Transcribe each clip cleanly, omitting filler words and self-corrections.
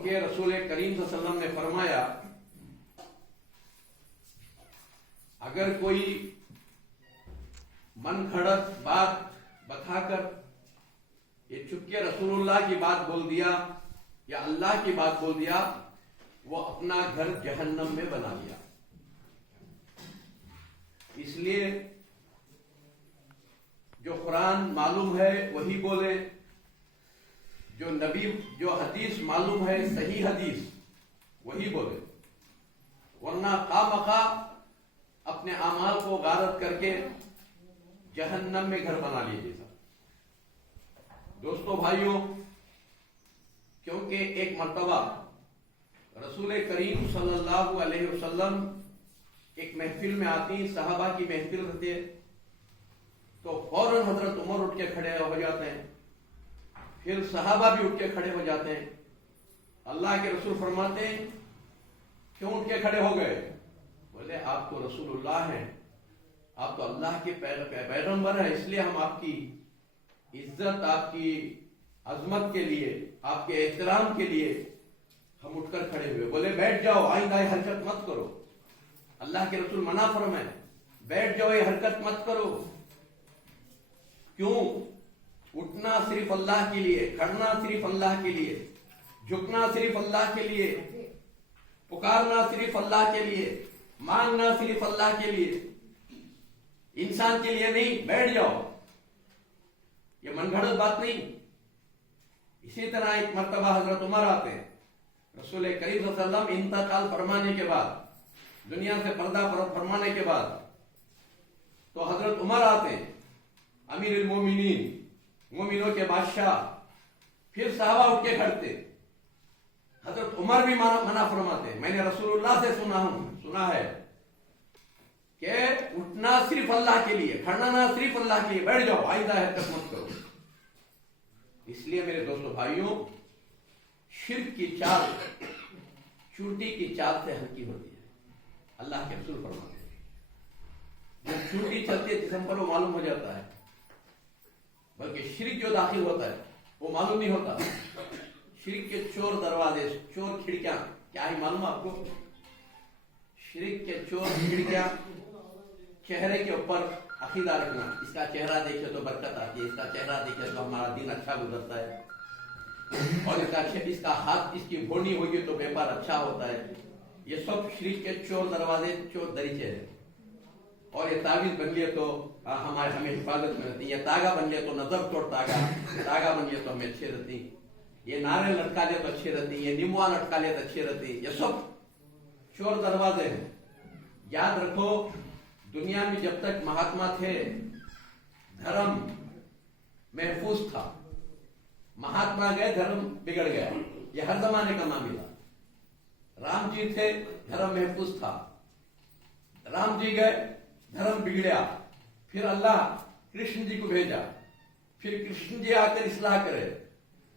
کیونکہ رسول کریم صلی اللہ علیہ وسلم نے فرمایا اگر کوئی من گھڑت بات بتا کر یہ چپ کے رسول اللہ کی بات بول دیا یا اللہ کی بات بول دیا، وہ اپنا گھر جہنم میں بنا لیا۔ اس لیے جو قرآن معلوم ہے وہی بولے، جو نبی جو حدیث معلوم ہے صحیح حدیث وہی بولے، ورنہ خواہ اپنے اعمال کو غارت کر کے جہنم میں گھر بنا لیجیے گا۔ دوستو بھائیوں، کیونکہ ایک مرتبہ رسول کریم صلی اللہ علیہ وسلم ایک محفل میں آتی، صحابہ کی محفل رہتی ہے، تو فوراً حضرت عمر اٹھ کے کھڑے ہو جاتے ہیں، پھر صحابہ بھی اٹھ کے کھڑے ہو جاتے ہیں۔ اللہ کے رسول فرماتے ہیں کیوں اٹھ کے کھڑے ہو گئے؟ بولے آپ تو رسول اللہ ہیں، آپ تو اللہ کے پیغمبر ہیں، اس لیے ہم آپ کی عزت، آپ کی عظمت کے لیے، آپ کے احترام کے لیے ہم اٹھ کر کھڑے ہوئے۔ بولے بیٹھ جاؤ، آئندہ یہ حرکت مت کرو۔ اللہ کے رسول منع فرمائے بیٹھ جاؤ، یہ حرکت مت کرو۔ کیوں؟ اٹھنا صرف اللہ کے لیے، کھڑنا صرف اللہ کے لیے، جھکنا صرف اللہ کے لیے، پکارنا صرف اللہ کے لیے، مانگنا صرف اللہ کے لیے، انسان کے لیے نہیں۔ بیٹھ جاؤ، یہ من گھڑت بات نہیں۔ اسی طرح ایک مرتبہ حضرت عمر آتے ہیں، رسول کریم صلی اللہ علیہ وسلم انتقال فرمانے کے بعد، دنیا سے پردہ فرمانے کے بعد، تو حضرت عمر آتے ہیں، امیر المومنین، مومنوں کے بادشاہ، پھر صحابہ اٹھ کے کھڑتے۔ حضرت عمر بھی منع فرماتے ہیں، میں نے رسول اللہ سے سنا ہے کہ اٹھنا صرف اللہ کے لیے، کھڑنا نہ صرف اللہ کے لیے، بیٹھ جاؤ، آئندہ حرکت مت کرو۔ اس لیے میرے دوستو بھائیوں، شرک کی چال چونٹی کی چال سے ہلکی ہوتی ہے، اللہ کے رسول فرماتے ہیں۔ جب چونٹی چلتی ہے جسم پر وہ معلوم ہو جاتا ہے، بلکہ شرک جو داخل ہوتا ہے وہ معلوم نہیں ہوتا۔ شرک کے چور دروازے، چور کھڑکیاں کیا ہی معلوم آپ کو؟ شرک کے چور کھڑکیاں، چہرے کے اوپر عقیدہ رکھنا، اس کا چہرہ دیکھے تو برکت آتی ہے، اس کا چہرہ دیکھے تو ہمارا دین اچھا گزرتا ہے، اور اس کا ہاتھ، اس کی بھونی ہوگی تو بیپار اچھا ہوتا ہے۔ یہ سب شرک کے چور دروازے، چور دریچے ہیں۔ اور یہ تعویذ بن لیے تو ہمیں حفاظت میں رہتی، یہ تاگا بن لیے تو نظر توڑ تاگا بن لیے تو ہمیں اچھے رہتی، یہ نعرے لٹکا لے تو اچھی رہتی، یہ نموا لٹکا لے تو اچھی رہتی۔ یہ سب چور دروازے ہیں۔ یاد رکھو، دنیا میں جب تک مہاتما تھے دھرم محفوظ تھا، مہاتما گئے دھرم بگڑ گیا، یہ ہر زمانے کا معاملہ۔ رام جی تھے دھرم محفوظ تھا، رام جی گئے دھرم بگڑیا، پھر اللہ کرشن جی کو بھیجا، پھر کرشن جی آ کر اصلاح کرے،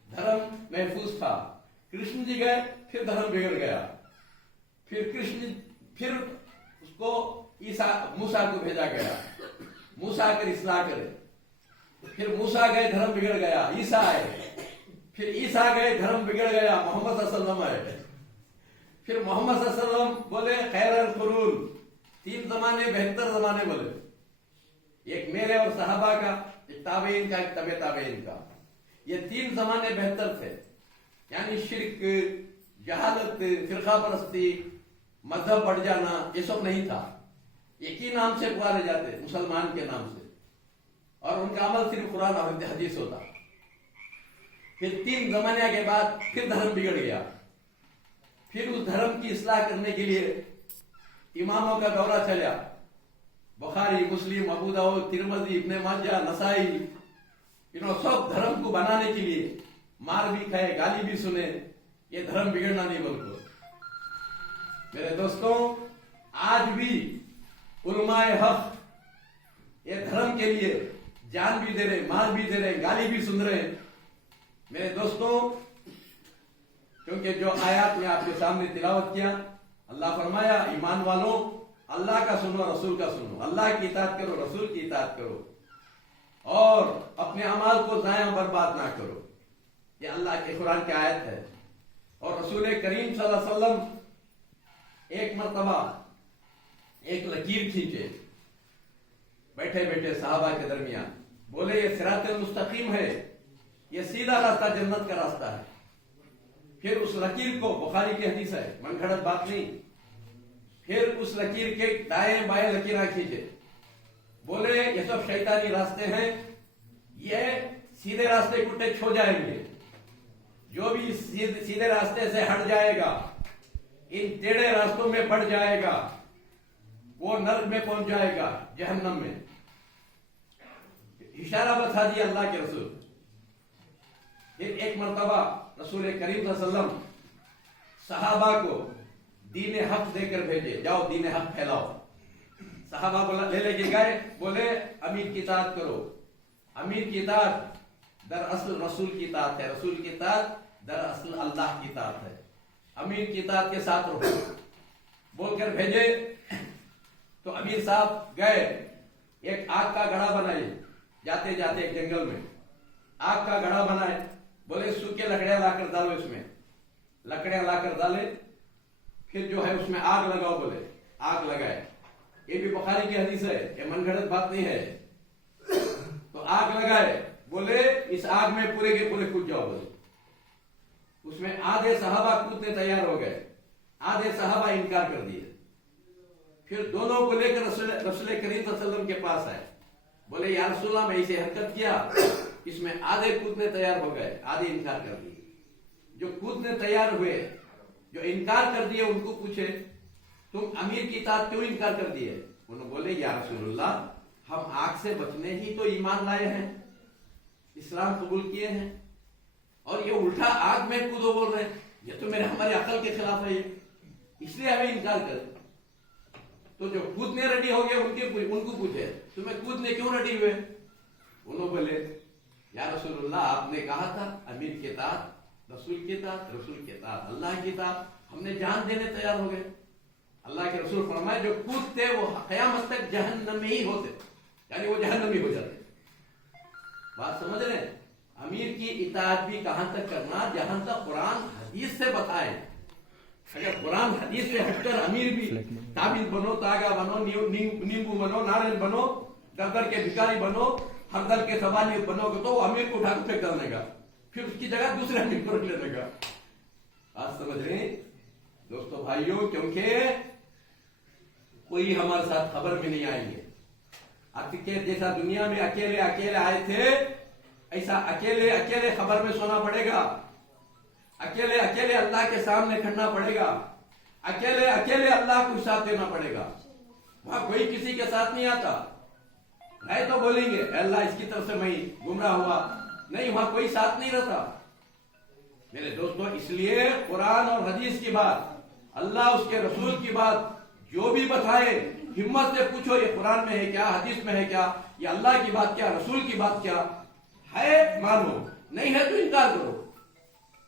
دھرم محفوظ تھا، کرشن جی گئے پھر دھرم بگڑ گیا، پھر اس کو موسیٰ کو بھیجا گیا، موسیٰ آ کر اصلاح کرے، پھر موسیٰ گئے دھرم بگڑ گیا، عیسیٰ آئے، پھر عیسیٰ گئے دھرم بگڑ گیا، محمد صلی اللہ علیہ وسلم آئے، پھر محمد صلی اللہ علیہ وسلم بولے خیر القرون، 3 زمانے بہتر زمانے بولے، ایک میرے اور صحابہ کا، ایک تابعین کا، ایک تبع تابعین کا، یہ 3 زمانے بہتر تھے۔ یعنی شرک، جہالت، فرقہ پرستی، مذہب بڑھ جانا، یہ سب نہیں تھا۔ ایک ہی نام سے پکارے جاتے، مسلمان کے نام سے، اور ان کا عمل صرف قرآن اور حدیث ہوتا۔ پھر 3 زمانے کے بعد پھر دھرم بگڑ گیا، پھر اس دھرم کی اصلاح کرنے کے لیے اماموں کا دورہ چلا، بخاری، مسلم، ابو داؤد، ترمذی، ابن ماجہ، نسائی، سب دھرم کو بنانے کے لیے مار بھی کھائے، گالی بھی سنے، یہ دھرم بگڑنا نہیں بولتے۔ میرے دوستوں، آج بھی علماء حق یہ دھرم کے لیے جان بھی دے رہے، مال بھی دے رہے، گالی بھی سن رہے۔ میرے دوستوں، کیونکہ جو آیات میں آپ کے سامنے تلاوت کیا، اللہ فرمایا ایمان والوں اللہ کا سنو، رسول کا سنو، اللہ کی اطاعت کرو، رسول کی اطاعت کرو، اور اپنے اعمال کو ضائع برباد نہ کرو۔ یہ اللہ کے قرآن کی آیت ہے۔ اور رسول کریم صلی اللہ علیہ وسلم ایک مرتبہ ایک لکیر کھینچے بیٹھے بیٹھے صحابہ کے درمیان، بولے یہ صراط المستقیم ہے، یہ سیدھا راستہ جنت کا راستہ ہے۔ پھر اس لکیر کو، بخاری کی حدیث ہے، من گھڑت بات نہیں، پھر اس لکیر کے دائیں بائیں لکیراں کھینچے، بولے یہ سب شیطانی راستے ہیں، یہ سیدھے راستے کو ٹچ ہو جائیں گے، جو بھی سیدھے راستے سے ہٹ جائے گا، ان ٹیڑھے راستوں میں پڑ جائے گا، وہ نرک میں پہنچ جائے گا، جہنم میں۔ اشارہ بتا دیا اللہ کے رسول۔ پھر ایک مرتبہ رسول کریم صلی اللہ علیہ وسلم صحابہ کو دین حق دے کر بھیجے، جاؤ دین حق پھیلاؤ۔ صحابہ بولا لے کے گئے، بولے امیر کی اطاعت کرو۔ امیر کی اطاعت دراصل رسول کی اطاعت ہے، رسول کی اطاعت دراصل اللہ کی اطاعت ہے۔ امیر کی اطاعت کے ساتھ رہو بول کر بھیجے۔ تو امیر صاحب گئے، ایک آگ کا گڑھا بنائے، جاتے جاتے ایک جنگل میں آگ کا گڑھا بنائے، بولے سوکھے لکڑیاں لا کر ڈالو، اس میں لکڑیاں لا کر ڈالے، پھر جو ہے اس میں آگ لگاؤ، بولے آگ لگائے۔ یہ بھی بخاری کی حدیث ہے، یہ من گھڑت بات نہیں ہے۔ تو آگ لگائے، بولے اس آگ میں پورے کے پورے کود جاؤ، بولے۔ اس میں آدھے صحابہ کودنے تیار ہو گئے، آدھے صحابہ انکار کر دیے۔ پھر دونوں کو لے کر رسول کریم صلی اللہ علیہ وسلم کے پاس آئے، بولے یا رسول اللہ میں اسے حرکت کیا، اس میں آدھے کودنے تیار ہو گئے، آدھے انکار کر دیے۔ جو کودنے تیار ہوئے، جو انکار کر دیے، ان کو پوچھے تم امیر کی اطاعت کیوں انکار کر دیے؟ انہوں بولے یا رسول اللہ ہم آگ سے بچنے ہی تو ایمان لائے ہیں، اسلام قبول کیے ہیں، اور یہ الٹا آگ میں کودو بول رہے ہیں، یہ تو ہمارے عقل کے خلاف ہے، اس لیے ہمیں انکار کر۔ تو جو کودنے ریڈی ہو گئے ان کو پوچھے تمہیں کودنے کیوں ریڈی ہوئے؟ انہوں بولے یا رسول اللہ آپ نے کہا تھا امیر کے اطاعت، رسول کے اطاعت، رسول کے اطاعت، اللہ کی اطاعت، ہم نے جان دینے تیار ہو گئے۔ اللہ کے رسول فرمائے جو کودتے وہ قیامت تک جہنم ہی ہوتے، یعنی وہ جہنمی ہو جاتے۔ بات سمجھ رہے ہیں؟ امیر کی اطاعت بھی کہاں تک کرنا؟ جہاں تک قرآن حدیث سے بتائے۔ اگر قرآن حدیث سے ہٹ کر امیر بھی تعبیل بنو، تاگا بنو، نیمبو بنو، ناریل بنو، در کے بھکاری بنو، ہر در کے سوالی بنو گے تو وہ امیر کو اٹھا کے پھینک ڈالنے گا، پھر اس کی جگہ دوسرے امیر کو رکھ لینے گا۔ بات سمجھ رہے ہیں دوستو بھائیوں؟ کیونکہ کوئی ہمارے ساتھ خبر میں نہیں آئیں گے۔ آپ کے جیسا دنیا میں اکیلے اکیلے آئے تھے، ایسا اکیلے اکیلے خبر میں سونا پڑے گا، اکیلے اکیلے اللہ کے سامنے کھڑنا پڑے گا، اکیلے اکیلے اللہ کو حساب دینا پڑے گا۔ وہاں کوئی کسی کے ساتھ نہیں آتا، ہے تو بولیں گے اے اللہ اس کی طرف سے میں گمراہ ہوا، نہیں، وہاں کوئی ساتھ نہیں رہتا۔ میرے دوستو اس لیے قرآن اور حدیث کی بات، اللہ اس کے رسول کی بات جو بھی بتائے ہمت سے پوچھو یہ قرآن میں ہے کیا، حدیث میں ہے کیا، یہ اللہ کی بات کیا، رسول کی بات کیا ہے، مانو، نہیں ہے تو انکار کرو،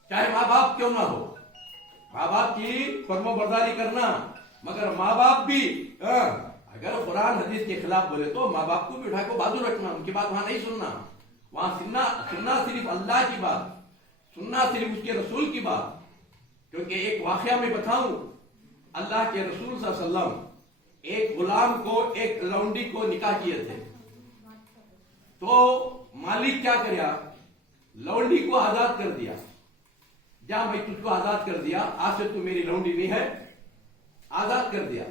چاہے ماں باپ کیوں نہ ہو۔ ماں باپ کی فرما برداری کرنا، مگر ماں باپ بھی اگر قرآن حدیث کے خلاف بولے تو ماں باپ کو بھی اٹھا کے بازو رکھنا، ان کی بات وہاں نہیں سننا، وہاں سننا صرف اللہ کی بات، سننا صرف اس کے رسول کی بات۔ کیونکہ ایک واقعہ میں بتاؤں، اللہ کے رسول صلی اللہ علیہ وسلم ایک غلام کو، ایک لونڈی کو نکاح کیے تھے، تو مالک کیا کریا، لونڈی کو آزاد کر دیا، جا میں تجھ کو آزاد کر دیا، آج سے تو میری لونڈی نہیں ہے، آزاد کر دیا۔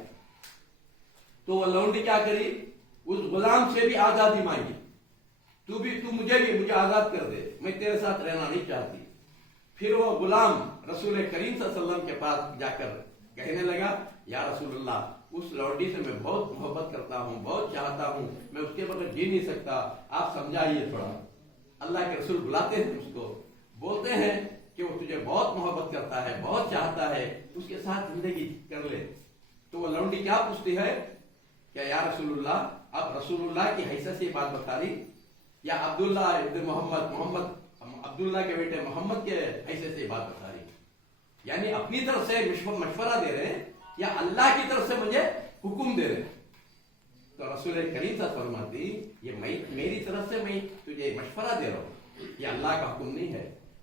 تو وہ لونڈی کیا کری، اس غلام سے بھی آزادی مانگی، تو مجھے آزاد کر دے، میں تیرے ساتھ رہنا نہیں چاہتی۔ پھر وہ غلام رسول کریم صلی اللہ علیہ وسلم کے پاس جا کر کہنے لگا یا رسول اللہ اس لونڈی سے میں بہت محبت کرتا ہوں، بہت چاہتا ہوں، میں اس کے بغیر جی نہیں سکتا، آپ سمجھائیے تھوڑا۔ اللہ کے رسول بلاتے ہیں اس کو، بولتے ہیں کہ وہ تجھے بہت محبت کرتا ہے، بہت چاہتا ہے، اس کے ساتھ زندگی کر لے۔ تو وہ لونڈی کیا پوچھتی ہے کہ یا رسول اللہ، آپ رسول اللہ کی حیثیت سے بات بتا رہی، یا عبداللہ ابن محمد عبداللہ کے بیٹے محمد کے حیثیت سے بات بتا رہی، یعنی اپنی طرف سے مشورہ دے رہے ہیں یا اللہ کی طرف سے مجھے حکم دے رہے ہیں؟ تو رسول کریم صاحب فرماتی یہ میری طرف سے میں تجھے مشورہ دے رہا ہوں، یہ اللہ کا حکم نہیں ہے۔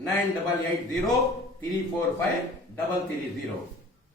9880345330।